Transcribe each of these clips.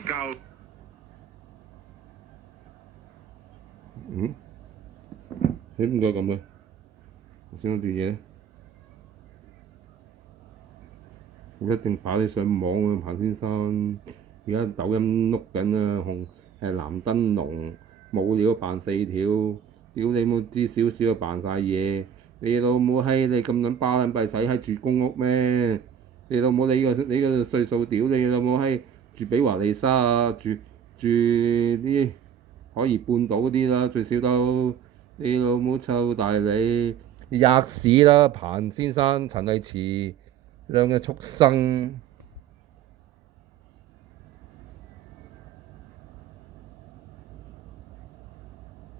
夠。你點解咁嘅？頭先嗰段嘢，一定擺你上網啊，彭先生！而家抖音碌緊啊，藍燈籠冇料扮4條，屌你冇知少少就扮晒嘢！你老母閪，你咁撚巴撚閉使喺住公屋咩？你老母你個歲數屌你老母閪，住比華利沙啊，住啲海怡半島嗰啲啦，最少都你老母臭大你吔屎啦！彭先生、陳麗慈兩個畜生。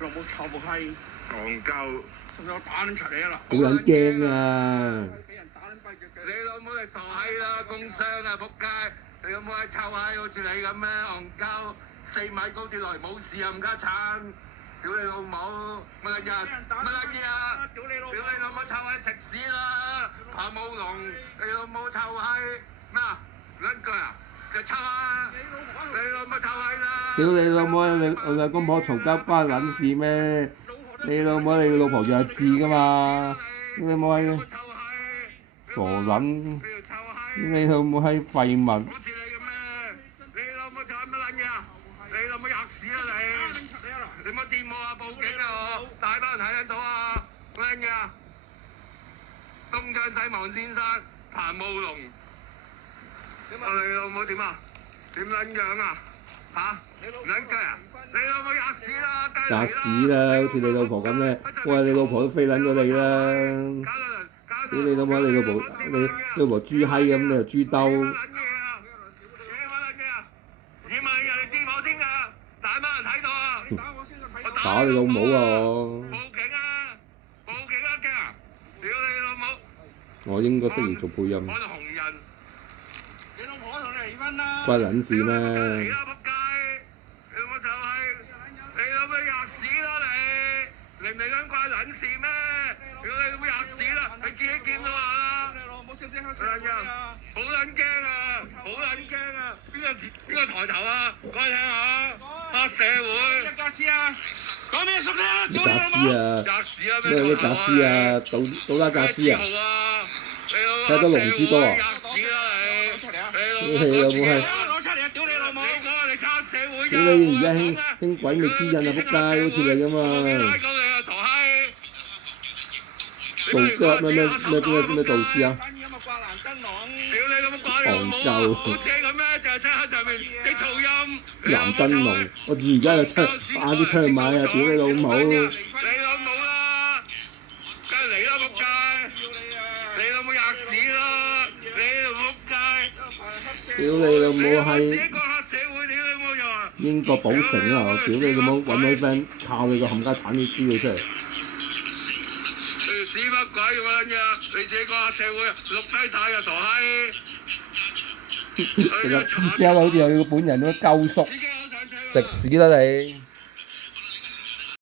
老母臭閪，戇鳩，甚至我打撚柒你啦！好撚驚啊！俾人打撚跛隻腳。你老母你傻閪啦，工傷啊仆街！你老母係臭閪，好似你咁咩戇鳩？4米高跌落嚟冇事啊，冚家鏟！屌你老母！乜撚嘢？乜撚嘢啊？屌你老母臭閪食屎啦！彭武龍，你老母臭閪咩啊？撚句啊？就臭啊！你老母臭閪啦！屌你老母！你兩公婆嘈交關撚事咩？你老母你老婆弱智噶嘛？你老母閪傻撚！你老母閪廢物！好似你咁咩？你老母臭閪乜撚嘢啊？你老母吔屎啦你！你冇掂我啊！報警啊我！大班人睇得到啊！乜撚嘢啊？東張西望先生，彭武龍。你老母點啊？點撚樣啊？嚇？撚雞啊？你老母吔屎啦！吔屎啦！好似你老婆咁咧，喂你老婆都飛撚咗你啦！屌你老母！你老婆豬閪咁，你又豬兜！點啊？你掂我先㗎！大班人睇到啊！打你老母啊！報警啊！報警啊！驚啊！屌你老母！我應該適宜做配音。我係紅人。你老婆同你離婚啦！關撚事咩？嚟啦仆街！你老母就係你老母吔屎啦你！嚟唔嚟緊關撚事咩？屌你老母吔屎啦！你自己檢討下啦！你老母識唔識黑社會啊？好撚驚啊！好撚驚啊！邊個抬頭啊？講聽下。黑社會。一家私啊！講咩熟聽？你吔屎啊！吔屎啊！咩吔屎啊？倒拉吔屎啊！睇到龍珠多啊！你老母係！屌你而家興鬼滅之刃啊！仆街，好似你咁啊！道腳咩道士啊？戇鳩！藍燈籠，我而家就打啲槍去買啊！屌你老母！你老母啦！梗係嚟啦仆街！你老母吔屎啦！你老母仆街！屌你老母係！自己個黑社會，屌你老母又話！英國寶城啊！屌你老母揾你 friend 靠你個冚家鏟啲資料出嚟！屎乜鬼咁撚嘢？你自己個黑社會錄低曬啊傻閪！其實而家好似有個本人咁樣鳩縮，食屎啦你！